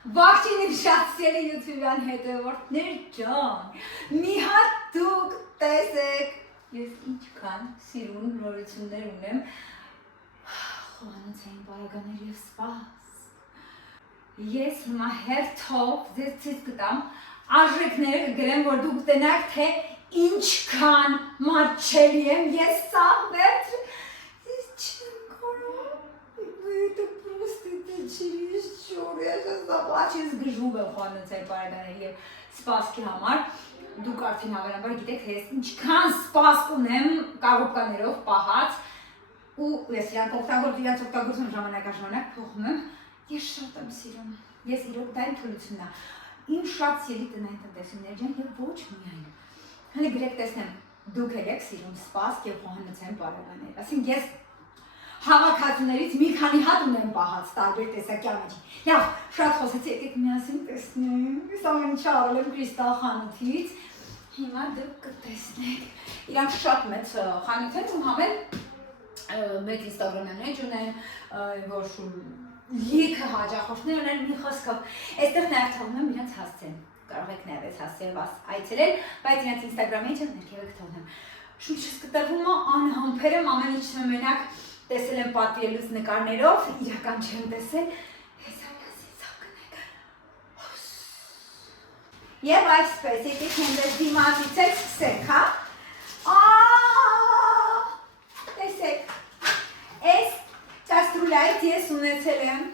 Ողջույն շատ սիրելի YouTube-յան հետևորդներ ջան, մի հատ դուք տեսեք, ես ինչքան սիրուն նորություններ ունեմ, խոհանոցային պարագաներ և սպաս, ես հիմա հերթով ձեզ ցույց կտամ, արժեքները կգրեմ, որ դուք կտենաք, թե ինչքան մատչելի եմ, ես սաղ վերջ, ես չեմ կարող, это просто это чересчур, я сейчас заплачу, ես գժում եմ խոհանոցային պարագաների և սպասքի համար, դուք արդեն հավանաբար գիտեք, թե ես ինչքան սպասք ունեմ կարոպկաներով պահած ու ես իրանք օգտագործում ժամանակ փոխում եմ, ես շատ եմ սիրում, ես իրոք դա իմ թուլությունն է, իմ շատ սիրելի տնային տնտեսություններ ջան և ոչ միայն, հենց գրեք տեսնեմ, դուք եք սիրում սպասք և խոհանոցային պարագաներ, ասենք ես հավաքածուներից մի քանի հատ ունեմ պահած տարբեր տեսակի մեջ, լավ, շատ խոսեցի, եկեք միասին տեսնենք, ես ամեն ինչ առել եմ Կրիստալ խանութից, հիմա դուք կտեսնեք, իրանք շատ մեծ խանութ են ու համեն մեծ ինստագրամյան էջ ունեն, որ լիքը հաճախորդներ ունեն մի խոսքով, այստեղ նաև թողում եմ իրանց հասցեն, կարող եք նաև ես հասցեն այցելել, բայց իրանց ինստագրամ էջը ներքև եք թողնեմ, շուտչս կտրվում է անհամբեր եմ, ամեն ինչն մենակ տեսել եմ պատվիրելուց նկարներով, իրական չեմ տեսել, հեսա միասին սաղկնեք, և այսպես, եկեք հենդես դիմացից էլ սկսեք, հա, տեսեք, ես կաստրուլայից ես ունեցել եմ,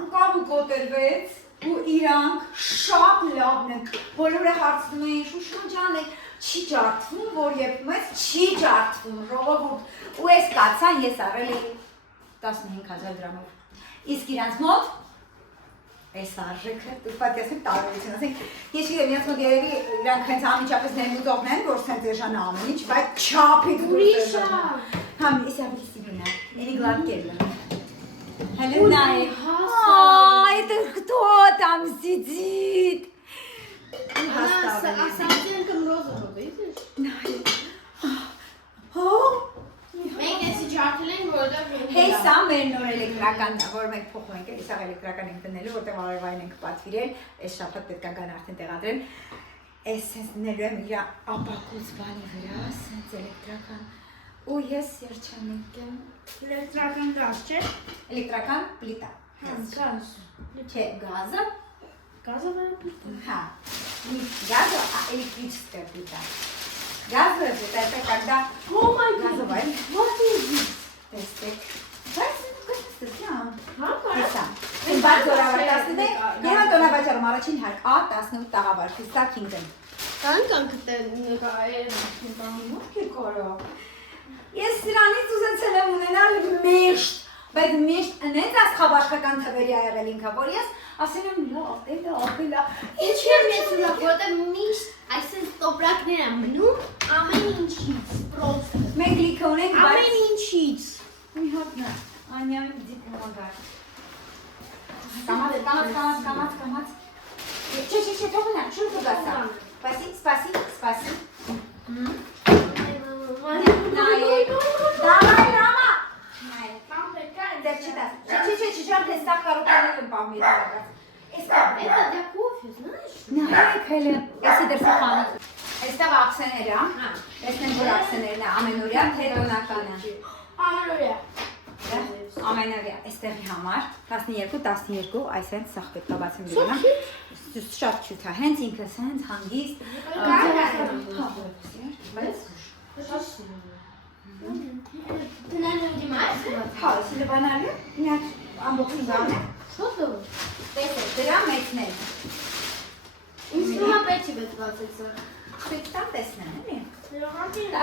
անկավ ու կոտրվեց, ու իրանք շատ լավն են, բոլորը հարցնում էին, Շուշան ջան է, չի ջարդվում, որ երբ մեզ չի ջարդվում, ժողովուրդ, ու ես կացա, ես առել էի 15,000 դրամով, իսկ իրանց մոտ, այս արժեքը, դուք պատյասեք տարորություն, ասենք, ես գիտեմ, իրանց մոտ երևի իրանք հենց ամիջապես ներմուծողն են, որ սենց էժան ամեն ինչ, բայց չապիտ դուրս էժան, համ, ես ավելի սիրուն է, էնի գլատկել եմ, Հելենա է, это кто там сидит? Она с оттенком розового, видишь? Մենք էսի ջարդել ենք, որովհետև Հեյ, սա մեր նոր էլեկտրականն է, որ մենք փոխում ենք, էլի սա էլեկտրական ենք տնելու, որտեղ արևային ենք պատվիրել, այս շաբաթ պետք է գան արդեն տեղադրել, այս սենց նելու եմ իր ապակուց բանի վրա, սենց էլեկտրական, ու ես երջանիկ եմ, էլեկտրական գազ, չէ՞։ էլեկտրական պլիտա, Գազ։ չէ, գազը, Газовая плита. Ха, не газовая, а электрическая плита. Газовая плита это когда газовая. Вот и Տեսեք, բայց կստես լավ։ Հա, Տեսա։ Ես բարձ օրավար 11, երան տոնավաճառում առաջին հարկ A18 տաղավար, Քրիստա Քինգեն։ Կան կտել Ո՞րքի կորո։ Ես սրանից ուզեցել եմ ունենալ միշտ, բայց միշտ ընենց աստղաբաշխական թվերի ա եղել ինքը, որ ես ասել եմ լավ, ապելա, Ինչ եմ ես ուզակ, որտեղ միշտ այսպես տոպրակներ եմ մնում, ամեն ինչից, պրոստը։ մենք լիքը ունենք, բայց Ամեն ինչից։ մի հատնա, Անյամին դի կմագար։ Կամաց։ Չէ, թողնա, շուր կգացա։ Սպասի։ Նայեք, դավայ, Ռամա։ Չէ, ժարդ ես սաղ կարոպանել եմ պահմի դարագած։ Это для кофе, знаешь? Նայեք հելը, եսի դրսի խանութ։ Այստեղ աքսեներ է, տեսնեմ, որ աքսեներն է ամենօրյա, թե տոնականը։ Ամենօրյա։ Ամենօրյա, այստեղի համար, 12, այսենց սաղ պետք է բացեմ լիվնա։ Շատ չութ է, հենց ինքս, հենց հանգիստ։ Տնալու դիմաց։ Հա, սիլը բանալի, միակ ամբողջին բան է։ Շոտ է։ Տեսեք, դրա մեծներ։ Ինձ նույնա պետք է բացեցա։ Պետք տամ տեսնեմ, էլի։ 12,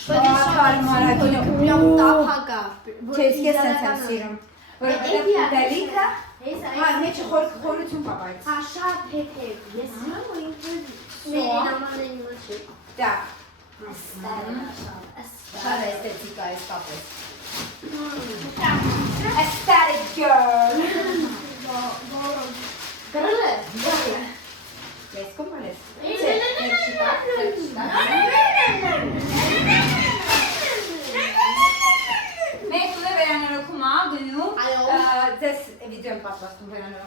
Շատ հարմարագույն է։ Прям տափակա։ Չէ, ես սենց եմ սիրում։ Որովհետև ուտելիքը, հա, մեջը խորություն կա բայց։ Հա, շատ թեթև։ Ես սիրում ու ինքը մեր նամանեն ոչ։ Դա, Շատ շատ էստետիկա է սկապես։ Aesthetic girl։ Գրել է։ Ես կոմալ ես։ Մենք ուներ վերանորոգում ա գնում, ձեզ վիդեոն պատվաստում վերանորոգում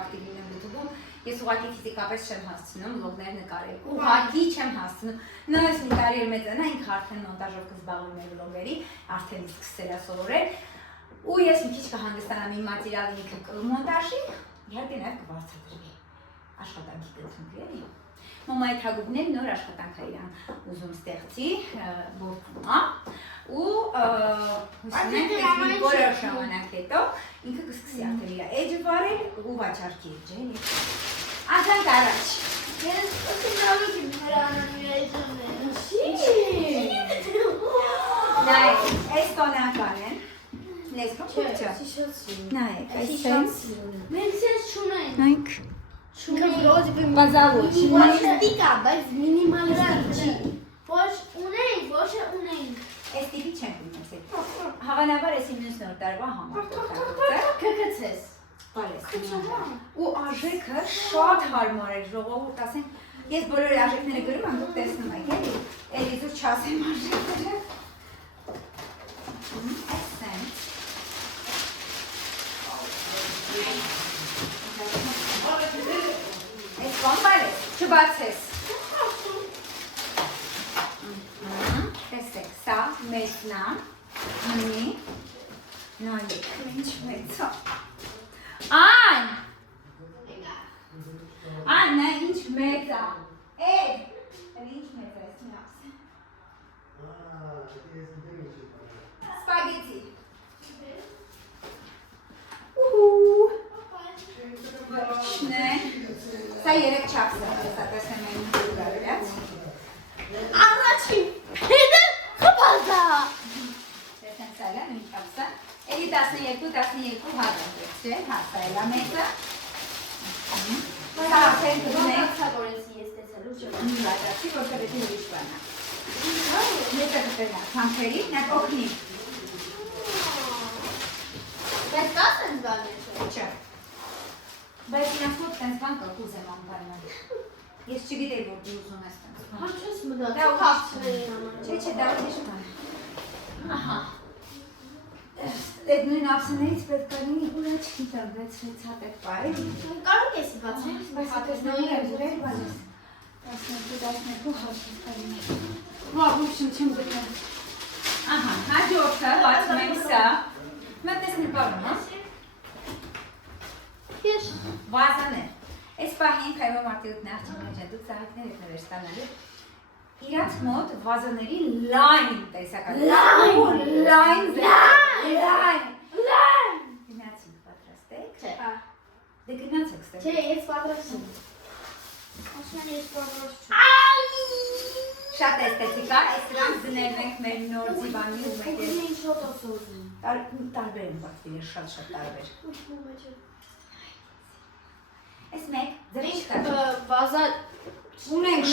ակտիվ լինեմ YouTube-ում, ես ուղղակի ֆիզիկապես չեմ հասցնում վլոգներ նկարել։ Ուղղակի չեմ հասցնում։ Նույնիսկ մի տարի մեծանա ինքը արդեն մոնտաժով կզբաղվում է վլոգերի, արդեն սկսել է սովորել։ Ու ես մի քիչ կհանգստանամ իմ մատերիալի ինքը կմոնտաժի, իհարկե նաև կբարձրացրի աշխատանքի կրթունքը, էլի։ Մամայի թագուբներն նոր աշխատանք է իրան ուզում ստեղծի, որպում է, ու հուսում ենք մի որոշ ժամանակ հետո ինքը կսկսի արդեն իր էջը վարել ու վաճառքի էջը, էլի։ Անցանք առաջ։ Ես ստացնալուկ եմ հրանան իր էջանը։ Նայեք, այս տոնական են, լեսկո փոքչը։ Նայեք, այս սենց։ Մենք սենց չունենք։ Նայեք։ Բազալոչ։ Մինիմալիստիկա, բայց մինիմալիստիկ չի։ Ոչ ունենք, ոչ ունենք։ Այս տիպի չենք ունեցել։ Հավանաբար էսի մյուս նոր տարվա համար Կգցես։ Պարես։ Ու արժեքը շատ հարմար էր, ժողովուրդ, ասենք, ես բոլոր արժեքները գրում եմ, դուք տեսնում եք, էլի, էլի զուր չասեմ արժեքները։ Այս սենց։ Այս բամբար ես, չբացես։ Տեսեք, սա մեծն է, հնի, նայեք, ինչ մեծ է։ Ան, նա ինչ մեծ է, ինչ մեծ է, ես մի ասեմ։ Սպագեցի։ Վերջն է, սա 3 չափս է, սա տեսնեմ այն ուղարելած։ Առաջին, հետը խպազա։ Տեսնեմ սա էլա, նույն չափս է, էլի 12 հազար չէ, հասա էլա մեծը։ Սա արդեն կգնենք Ցակորեցի ես տեսալու չէ։ մի վաճառքի, որ կրետի ուրիշ բանա։ Մեծը կպերնա, խանքերի, նա կողնի։ Բայց կա սենց բաներ Չէ։ Բայց իրանց մոտ տենց բան կա, կուզեմ անպայման։ Ես չգիտեի, որ դու ուզում ես տենց բան։ Հա չես մտածել Դա ու քաղցրերի համար։ Չէ, դա ուրիշ բան է։ Ահա։ Այդ նույն ափսներից պետք է լինի ուրա չգիտեմ, 6 հատ է պարել։ Կարող ես բացել, Բայց հատեսների եմ ուրել բանես։ 12 հատ պետք է լինի։ Վա, ոչինչ չեմ գտնում։ Ահա, հաջորդը բացում ենք սա։ Մտես նկարում, հա։ Ես Վազաներ։ Այս պահին կայմա մարդիութն աղջիկներ ջան, դուք ծաղիկներ եք նվեր ստանալու։ Իրանց մոտ վազաների լայն տեսական։ Լայն։ Գնացինք պատրաստեք։ Չէ։ Դե գնացեք ստեղ։ Չէ, ես պատրաստում։ Ասում ես պատրաստում։ Շատ էսթետիկ է, այս դրանք դնել ենք մեր նոր ձիվանի ու մեկ էլ Ինչ շոտոս ուզում։ տարբեր են բացվի, շատ տարբեր։ Այս մեկ ձրիչ կա։ Վազա Ունենք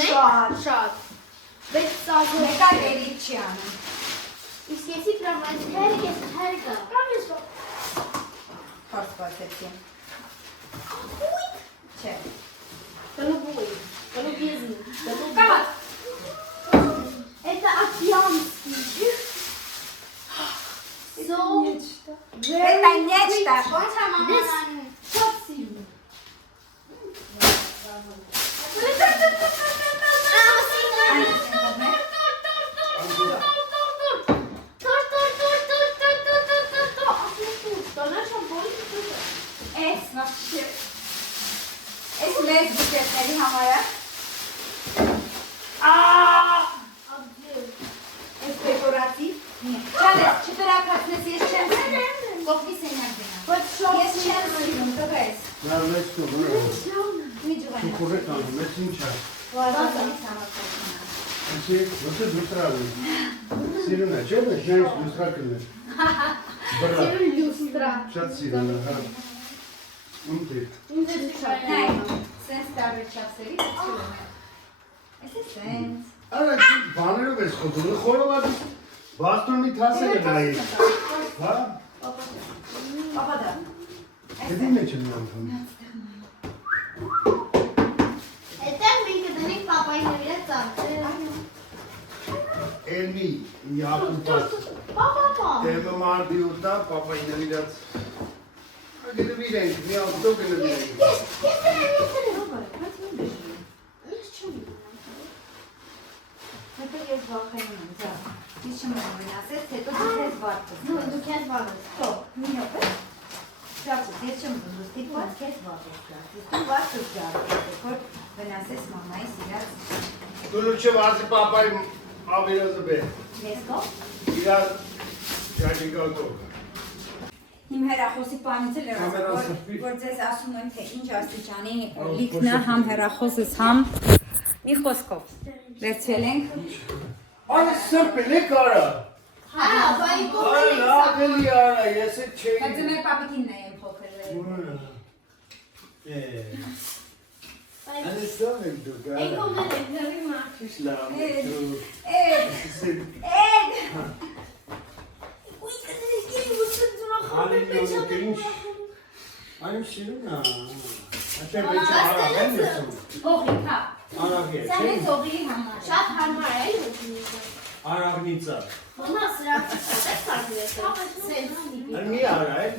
շատ։ Բայց սազը Մեկա երիք չի անում։ Իսկ եսի պրամ այս հերգա։ Պրամ ես Խորս բացեցի։ Չէ։ Голубой, голубизный, Կամաց։ Это океанский. Это нечто. This çok сильный. Էս вообще։ Էս մեծ բուկետների համար է։ Էս դեկորատիվ։ Չանես, չտրակացնես, ես չեմ սիրում։ Կողքի սենյակ գնա։ Ես չեմ սիրում, տղես։ Dar vezi că bună. Մի ջղան։ Cu corect am vezi sincer. Վազանից համակարգում։ Așa, nu se dustravi. Sirena, ce ne știi dustrakele? Bra. Люстра. Chat sirena, ha. Unde? Նայ, սենց տարբեր չափսերի ծրում է։ Էս է սենց։ Ara, banele vezi că nu xorovat. Bastonul tasele dai. Ha? Պապա դա։ Dedim ne için yaptın? Это мы когда-нибудь папой наведется. Elmi yapılmaz. Папа. Teme mardiyorda papa inanılmaz. Hadi bir իրենք, մի ավտո գնացինք։ Հետո ես վախենում եմ, ձա։ Ես չեմ ուզում ասես, հետո դու քեզ վարձես։ Դու քեզ վարես։ Թող, մի րոպե։ Ճակուս, ես չեմ ուզում ստիպված քեզ վարձես գալ։ Դու վարձես գալ, որ վնասես մամայի սիրած։ Դու լուչը վազի պապայի ավիրոզը բե։ Ես գո։ Իրա ջաջի գալտով։ Իմ հեռախոսի պանիցը լրացավ, որ ձեզ ասում եմ, թե ինչ աստիճանի լիքն է համ հեռախոսս, համ մի խոսքով։ Վերցրել ենք։ Այս սրպել է կարա։ Հա, բայ Այ կողմից։ լավելի արա, ես է չէի։ Բայց մեր պապիկինն է եմ փոքր։ Այս դոն եմ դու գա։ Այն կողմից է գերի մարդ։ Իսլամ։ Այն շիրունա։ Աշե բեչը արավ են եսում։ Հողի, հա։ Արավ է, Սա չէ։ մեծ հողի համար։ Շատ հարմար է։ Արավնիցա։ Մամա սրանք շատ կարելի է։ Այն մի արա է։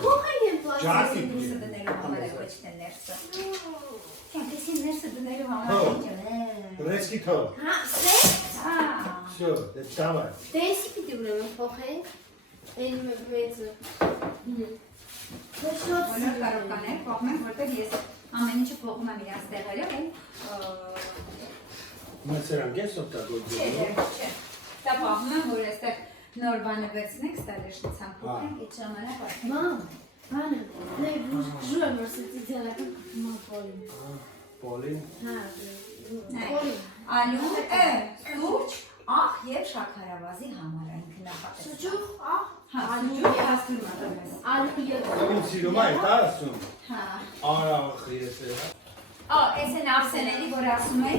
Փոխ են բացի։ Ջարդի։ Ներսը դնելու համար է ոչ թե ներսը։ Քանքեսի ներսը դնելու համար Հո։ ինչ է։ Ռեսկի թող։ Հա, սեքս։ Հա։ Всё, դե դավայ։ Դեսի պիտի ուրեմն փոխենք։ Այն մեծը։ Բոլոր կարող կանենք, փոխենք, որտեղ ես ամեն ինչը փոխում եմ իրաց տեղերով, այն Մասերան կես օգտագործում։ չէ։ Դա փոխում եմ, որ այստեղ նոր բանը վերցնենք, ստալեշնցան փոխենք, այդ ժամանակ արդեն։ Մամ, բանը, դե ժուր մրսեցի ձելական մապոլին։ Պոլին։ Հա, Պոլին։ Ալյուն, սուրճ, աղ եւ շաքարավազի համար այն նախատեսված։ Սուջուխ, աղ, Հա, սուջուխ հասնում եմ։ ալու եւ Ում սիրում է դա ասում։ Հա։ Արավ ես է։ Այս են Արսենելի, որ ասում է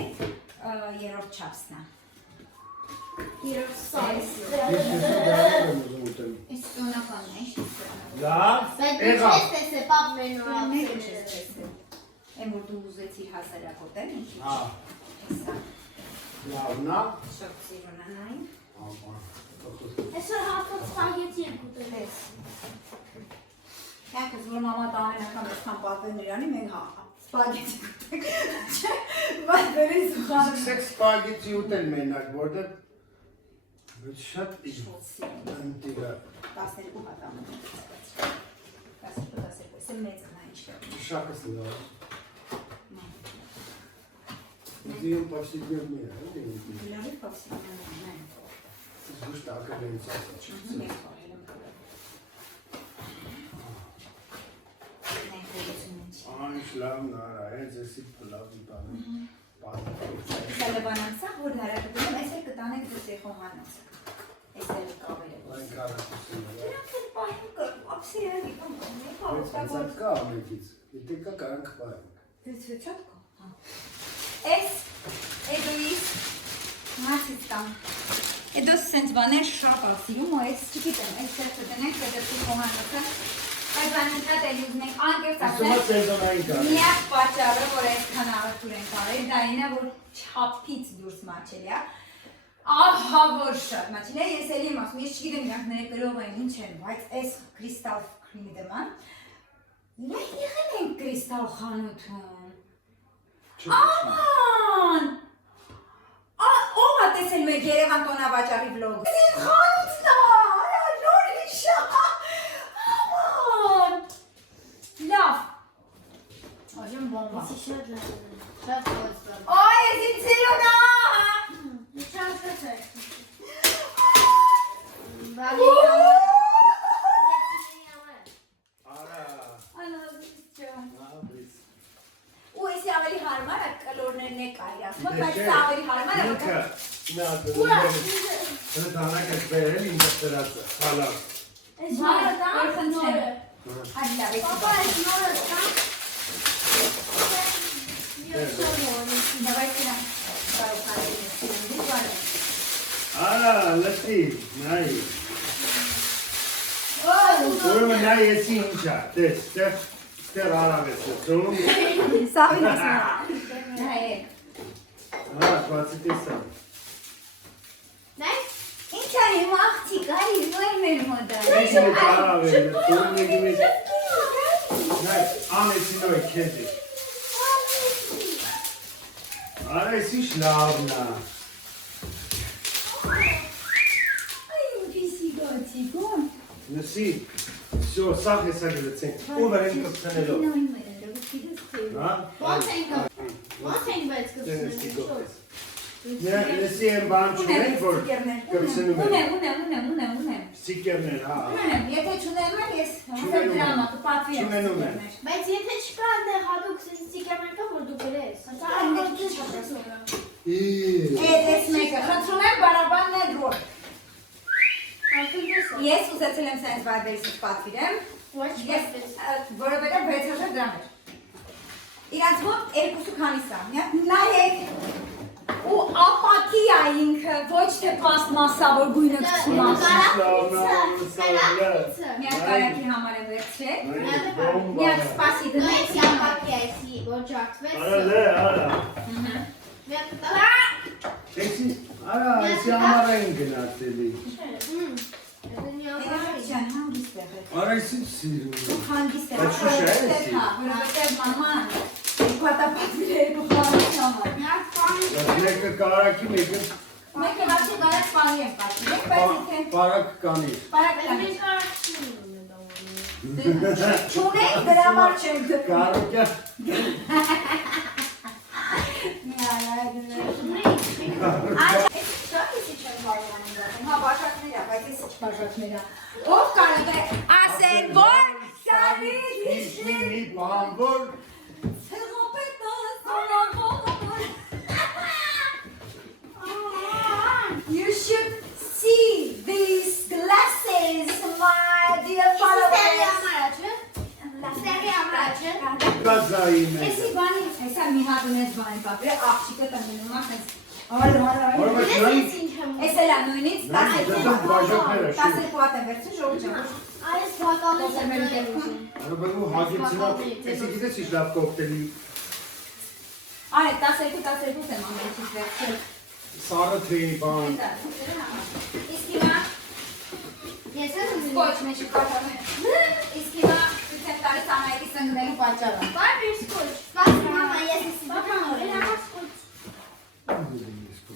երրորդ չափսն է։ իրոք սայս։ Ես դա եմ ուզում ուտեմ։ Այս տոնականն է, ինչ է։ Լավ, Բայց դու եղավ։ չես տեսե պապ մենու Մեկը չես տեսել։ Այն որ դու ուզեցիր հասարակոտել, ինչ։ Հա, Հեսա։ լավնա։ Շատ սիրունանային։ Այսօր հատված սպագետի եմ ուտել։ Եկես որ մամա տանենական այսքան պատվեն իրանի, մենք սպագետի կուտենք, չէ, բայց բերին սուխան։ Սկսեք սպագետի ուտել մենակ, որտեղ շատ Շոտ սիրուն։ ինտիգա 12 հատամ։ 12, սա մեծ նա ինչ է։ շակս լավ։ Դիեմ պաշտիկներն է, Լավի փոխսանան։ Զուշտ ակրելից ասաց։ Անիշ լավն արա, հենց էսի պլավի բանը։ Սալեբանանցա, որ դարակտում եմ, այս էլ կտանենք դες եխոմանոց։ Այս էլ կավեր է։ Այն կարասուսին է։ Դրանք էլ պահին կր, ապսիրանի կամ Բայց հացատ կա ամենքից, եթե կա կարանք պահենք։ Դες վեցատ կա։ Այս էդոիս մացից կամ էդոս սենց բաներ շատ ասիրում, ու այս չգիտեմ, այս սերտը դնենք, դες եխոմանոցը Այս բանիքատ էլ ուզնենք անկերտ Ասում է սեզոնային կա։ միակ պատճառը, որ այսքան աղթուր են կարել, դա ինը, որ չապից դուրս մաչել է, ահա որ շատ մաչել է, ես էլ եմ ասում, ես չգիտեմ իրանք ներկրող են ինչ են, բայց այս կրիստալ քրիմի դման, մենք եղել ենք կրիստալ խանութում, աման, ով ա տեսել մեր Երևան տոնավաճառի վլոգը, խանութն է, նոր հիշա, Լավ։ Այժմ բոմբա։ Այսի շատ լավ է։ Շատ ոստ է։ Այ, ես ինձ սիրունա։ Շատ շատ է։ Արա, Անազից ջան։ աբրիս։ Ու էսի ավելի հարմար է կլորներն է կայ ասում, Դե բայց չէ, սա ավելի հարմար է, ինքը որտեղ նա դրել։ Դա դանակը բերել ինձ դրածը։ Հալա։ Այս Բարը նորը որ խնդրեմ։ նորը։ Այլ լավ է։ Պապա, այս նորը կա։ Давай сюда. Արա, լսի, նայ։ Ուրեմն նա եսի ինչա, տես, ստեղ արավ ես ծում։ Սավին ասում։ Նայեք։ Հա, բացի տեսա։ Նայ։ Ինչ է իմ աղջիկ, արի նոր մեր մոդա։ Ինչ է արավ ես, ծում եկի մեզ։ Անեցին օր քեզի։ Արա էսի շլավնա։ Նսի, всё, սաղ հեսա գլցենք։ Ու վրեն կպցնելով։ Հա? Ոնց են բայց կպցնելով։ Նսի են բան չունենք, որ կպցնում են։ Ունեմ։ Սիկերներ, հա։ Ունեմ, եթե չունեմ էլ ես դրամա կպատվի եմ։ Բայց եթե չկա այնտեղ հատուկ ստիկերներ կա, որ դու գրես։ Ես մեկը խնդրում եմ բարաբանն է դրոր։ Ես ուզեցել եմ սենց բարբերիսից պատվիրեմ, ես որովհետև 6000 դրամ էր։ Իրանց մոտ երկուսու քանիս է, նայեք, ու ապակի է ինքը, ոչ թե պլաստմասավոր գույնը գցում է։ Միակ կարակի համար եմ վերցրել, միակ սպասի դնեց ապակի այսի, որ ջակվեց։ Արա։ Էսի, արա, էսի համար են գնացելի։ Արա էսի սիրում։ Հանգիստ է, որովհետև մաման պատապատվիր է բխարից համար։ Մեկը կարակի, մեկը Մեկը հաշի կարակ պանի եմ պատվիրել, բայց եթե պարակ կանիր։ պարակ կանիր։ Չունեք դրամար չեմ գտնում։ Կարակյա։ Հա բաշակներ է, բայց ես իչ բաշակներ է։ Ով կարող է ասել, որ սարից Իշնի մի բան, որ Ցեղոպետը սոնավոր You should see these glasses, my dear followers. գազայի մեջ։ Էսի բանի, հեսա մի հատ ունես բանի պապրե, աղջիկը տնգնում է սենց Ես էլ է նույնից 12 հատ եմ վերցին ժողջավոր Այս բականից եմ Արա բնու հագեցինա, էսի գիտես ինչ լավ կոկտելի Արե 12 եմ ամենից վերցել Սարը թեի բան Իսկ հիմա Ես եմ Սկոչ մեջի պատավ Իսկ հիմա ուսեմ տարի սամայեկի սնգնելու պատճառը Բարբ իր սկոչ Բաց մամա ես եսի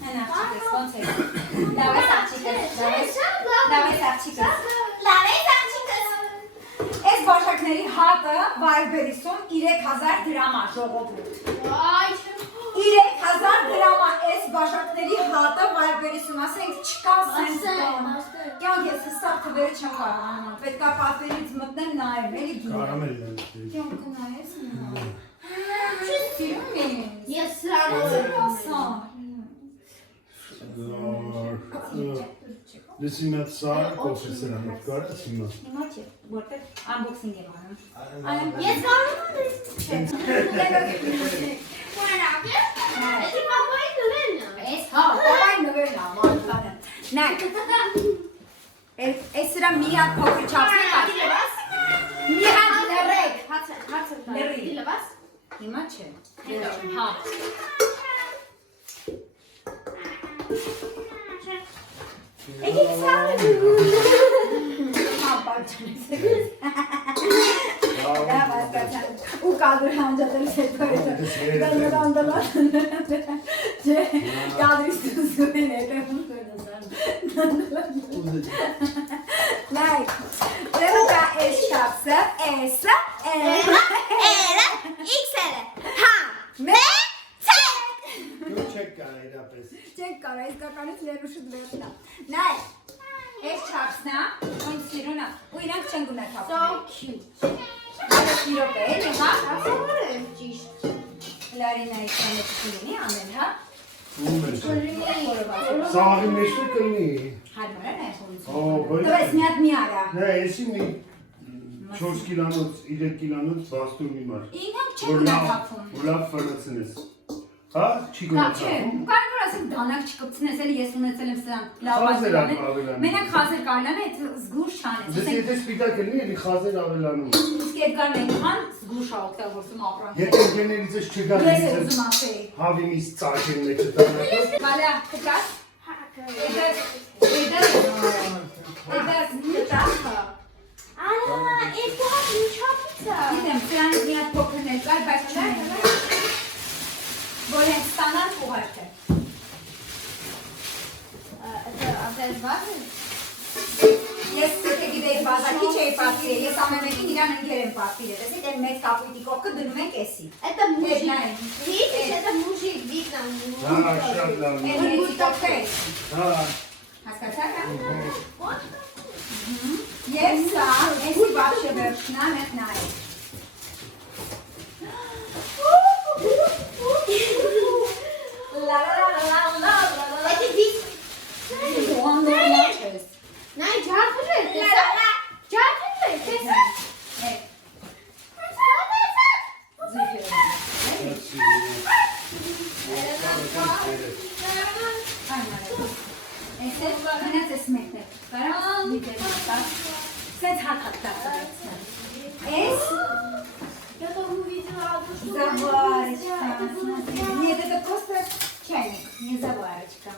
Հենա աղջիկս, ոնց է Լավ ես աղջիկս Այս բաշակների հատը բարբերիսում 3000 դրամ է ժողովուրդ 3000 դրամ է այս բաշակների հատը բարբերիսում, ասենք չկա սենց բան Կյանք ես հստակ թվերը չեմ կարողանում, պետք է պատվերից մտնեմ նայեմ, էլի գինը Կարամել եմ Կյանք նայես Սիրում եմ Ես սրանով Լսի մատ սարը կոպի սրանով կարաս հիմա Հիմա չէ, որտեղ unboxing եմ անում Ես կարող եմ Էդի պապայի նվերն է Ես հա, պապայի նվերն է, մանքանը Նայք Ես սրա մի հատ փոքր չապսի Մի հատ լրեք Լրի Հիմա չէ Հա Եկեք սարը Հա, բարջան Լավ ասկացան ու կադրի հանջատել հետո Դանյալ անդալան Չէ, կադրի ստուզում են Լայք, դրեմ կա էս չապսը, էսը, էլը, X-ը Հա Դու չեք կար այդապես Չենք կար, այս կականից լերուշուտ վերցնա Նայ, էս չապսն է, ոյն սիրունը, ու իրանք չեն գունա թապում So cute Այս իրոպ է, էլի, հա, Ասավոր եմ ճիշտ լարինայի կանեցի լինի, ամեն, հա Ում է Սաղի մեջը կլնի Հարմարան է խորություն Ո, բույն Դվես մի հատ մի արա Նա էսի մի 4 կիլանոց, 3 կիլանոց բաստու մի մար Ինքնակ չեն գունա թապում Որ լավ ֆրնացնես Հա, չի գունա Չէ, թապում կարող ասենք դանակ չկպցնես, էլի ես ունեցել եմ սրանք լավ Խազեր ասել ավելանում Մենակ խազեր կարլան է, զգուշ չանես Դες եթե սպիտակ լինի, էլի խազեր ավելանում Իսկ Էդգարն այնքան զգուշ է օգտագործում ապրանքը Եթե ընկերներից ես չգա Ես եմ ուզում ասեի Հավի միս ծակեն մեջը տանակը Բալա, կտաս Էդար կտաս Արա, այդ կողմ ինչա՞ց է։ Գիտեմ, սրանից մի հատ փոքրներ կար, բայց չունեմ։ Որ հենց ստանալ ուղարկել։ Ապել բաժը։ Ես եթե գիտեի բազակի չէի պատվիրել, ես ամեն մեկին իրան ընկեր եմ պատվիրել, տեսիք են մեծ կապույտի կողքը դնում ենք էսի։ Это мужик. Նայ։ Видишь, это мужик, видно. Հա, շատ լավ։ Են մեծ կողքը։ Հա, Հասկացա՞ք։ Եվ սա, էսի բաբշե վերջնա մեկ նայ։ La la la la la la la. Это вид. One more matches. Най, ջարդել է, տեսա։ Ջարդել է, տեսա։ Я там увидела одну штуку. Заварочка. Нет, это просто чайник, не заварочка.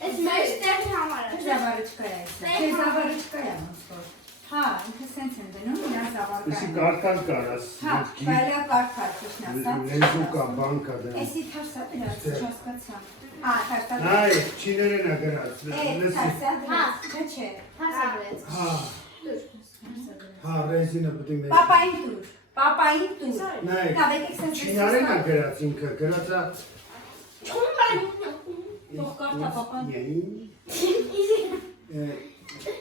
Это мэштեղ համար է։ Заварочка я. Ты заварочка я. Հա, ինքը սենց են դնում, իրա զավարկային։ Եսի կարկան կարաս, Հա, բայլա կարկար ճիշտնասա։ լեզու կա, բան կա դրան։ Էսի թարսա դրած, չհասկացա։ Հա, թարսա դրած։ Այ, չիներեն ա գրած, Թարսա դրած, չէ։ Հասարեց։ հա, հա, ռեզինը պտի մեր։ Պապային տուր։ Նայ, Կավ եկեք սենց չիներեն ա գրած ինքը, գրած ա Թող կարդա պապան։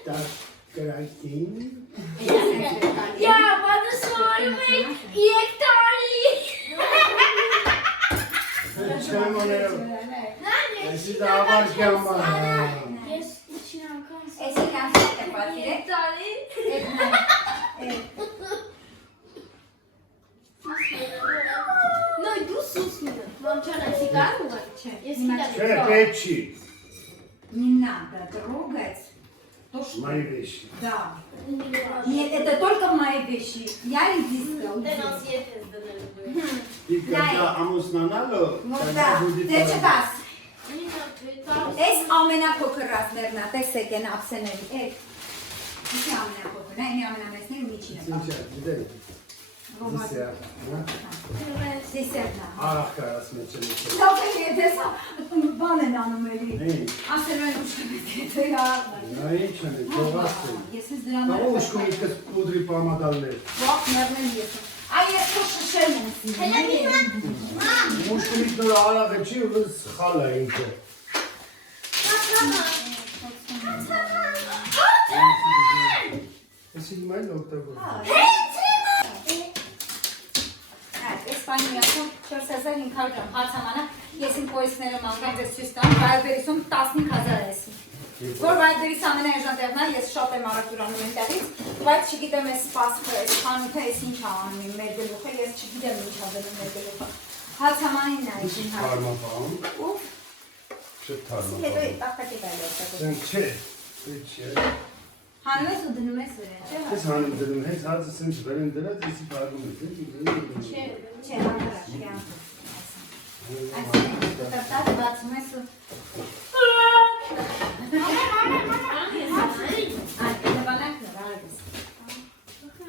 տակ գրակին։ Я подосолю եկ տարի։ Չեմ օներով, Նայ, եսի դա ավարքի համար։ ես իջին անգամ Էսի կանցել է պատիրել։ եկ տարի։ Նոյ դու սուսնը։ Մամչան այսի կարում է։ Չէ, Ես հիմա գիտեմ։ Չէ, պետք չի, Не надо трогать то, что... մայի վեշի։ Да. Нет, это только мои вещи. Я редиска. Տենաս ետ ես դնել։ Իքը դա ամուսնանալը, Вот да. Ты читас. Ինը Էս ամենափոքր ռազմերն է, տեսեք են ափսեների։ Իսկ ամենափոքրն է, ինի ամենամեծները միջինը։ Սինչա, գիտեք, դիսյա, Դեսերն է։ աղ կարաս մեջ եմ իչել։ Լավ է, եթե սա բան են անում էլի։ Էի, Ասել են ուշքում է, եթե հարն նա ինչ են, կողաս են։ Ես ես Դա դրանով ուշքում իտքս պուդրի պամադալներ։ Ող ներնեմ ես։ Այ ես քո շշերն եմ սիրում։ Ուշքում իտ նոր արաղը չի, ու սխալ է ինքը։ Եսի հիմա էլ օգտագոր։ Իսպանիայում 4500 դրամ հացամանակ ես իմ պոյսները մանգամ ձեզ ցույց տամ, Վայբերիսում 15000 էսի։ Որ Վայբերիս ամենաեժան տեղն է, ես շատ եմ առակուրանում այնտեղից, բայց չգիտեմ այս սպասքը, այս խանութը էս ինչ ա անում իմ մեր գլուխը, ես չգիտեմ ինչ ա դնում մեր գլուխը։ Հացամանին է Իսի իմ թարմապան, Ուֆ, շատ հետո թարմապան։ տախտակի տալի օգտագործում։ Սեն չէ, չէ։ Հանում ես ու դնում ես վրան, չէ՞։ Ես հանում դրում, հենց հացը սենց վերեն դրած, եսի պարգում ես, Չէ, չէ, հանրաշ, կյան։ Այսինքն, տարտած բացում ես ու… Տալեվանակն է, վարագես։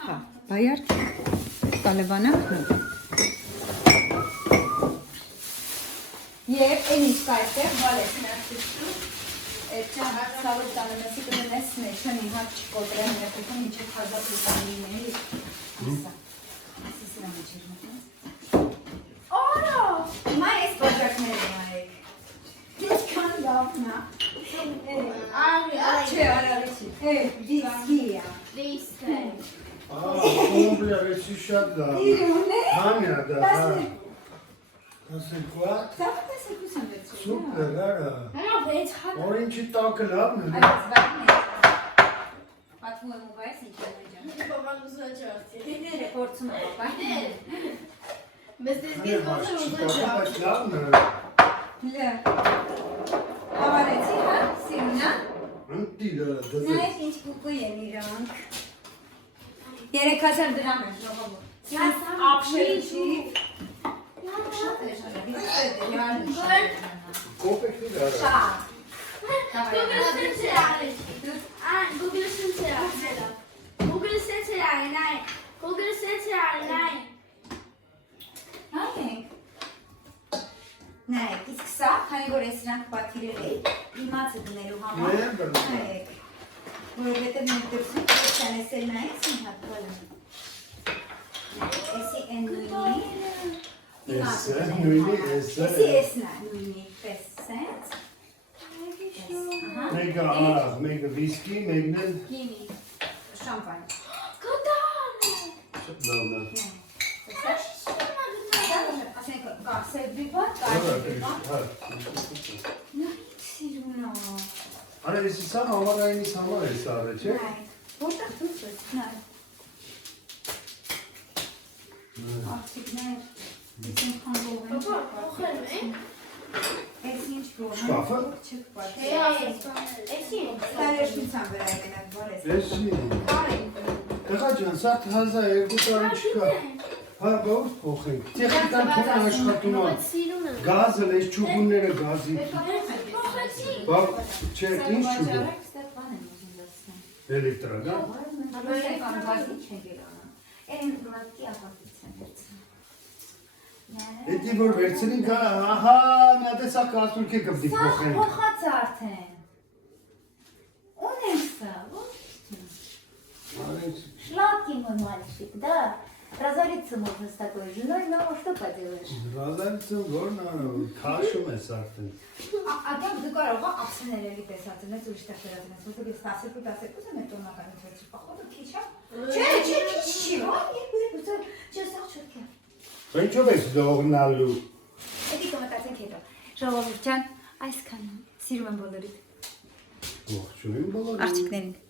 Հա, բայարդ, տալեվանակն է։ Եվ են իսկ այդտեղ վալես ներքիստու, Սավոտ տանեմեսի կդնես մեջան իմ հատ չկոտրեմ ներքիստում ինչև հազատ լուտանիների ասա։ Ասի սրա մեջեր մտնես։ Արա։ Հիմա ես բաժակներ եմ այեք։ Ինչքան լավն է։ Չէ, արարի չի։ Վիսկի է։ Վիսկի։ Կոմբլը ռեցի շատ դա։ Իրուն է։ Հանյա դա, հա։ Ասեն կուատ, Սավոտ տեսեք ուսան վերցու։ սուպեր, արա։ Համա վեց հատ։ Օրինչի տակը լավն է։ Այս բակն է։ Պատվում եմ ու բայս ինչ եմ ջան։ Բաբան ուզաճարդի։ Դիդերը փորձում եմ բաբա։ Մեզ դեսկես ոնց ուզաճարդի։ Բայց լավն է։ Լը։ Հավարեցի, հա, սիրունա։ Անտիլը, դզը։ Նայեք ինչ կուկու են իրանք։ 3000 դրամ են ժողովուրդ։ Ես ապշեցի։ Շատ է շատ։ Կոպեքնի դարը։ Շատ։ Google-ը շնչի արել։ Google-ը շնչի արել։ Նայեք, իսկ սա, քանի որ ես իրանք պատվիրել էի, իմացը դնելու համար, նայեք, որովհետև մենք դրսում պետքան ես էլ նայեք, սին հատ բոլը։ Էսի են նույնի, Էսը, նույնի, էսը։ էսի էսնա նույնի, պես սենց, Մեկը արավ, մեկը վիսկի, մեկն էլ Գինի։ շամպայն, Կտան։ լավնա։ ասենք կա սերվի բատ, կարջի բատ, նայք սիրունա, Արա, եսի սա համարայինիս համար է սարը, չէ։ նայք, որտեղ դուս ես, նայք, աղցիկներ, ես ինքան գող են Պապա, փոխել ենք։ Ես ինչ գող են, Շկաֆը։ չկպատ, Էսի։ սարեշնության վրա եղենակ բարես, Եսի։ Տղա ջան, սա 1200 տարի չկա։ Հա, բաուս փոխենք։ Տեխնիկան քեն աշխատում է։ Սիրուն է։ Գազը, այս ճուգունները գազի։ Բա, չէ, ինչ ճուգուն։ Էլեկտրական։ Էդի որ վերցնին կա, ահա, մի հատ սա կարտուլք է կպտի Սա փոխենք։ փոխած է արդեն։ Ունենք սա, Արեց, Шладкий мой мальчик, да. Разориться можно с такой женой, но что поделаешь? Ռազարիցն որն քաշում է արդեն։ ագամ դու կարող ես ակցիաների պես ածնես ուրիշ տեղ վերածնես, որտեղ ես 10-12 եմ տոնականից վերցի, պախոդը քիչ է։ Չէ, չի, Չես աղջոք է։ Ինչո՞վ ես դողնալու։ Էդի կմտածենք հետո։ Ժողովուրդ ջան, այսքան։ Սիրում եմ բոլորիդ։ Ողջույն բոլորին։ Աղջիկներին։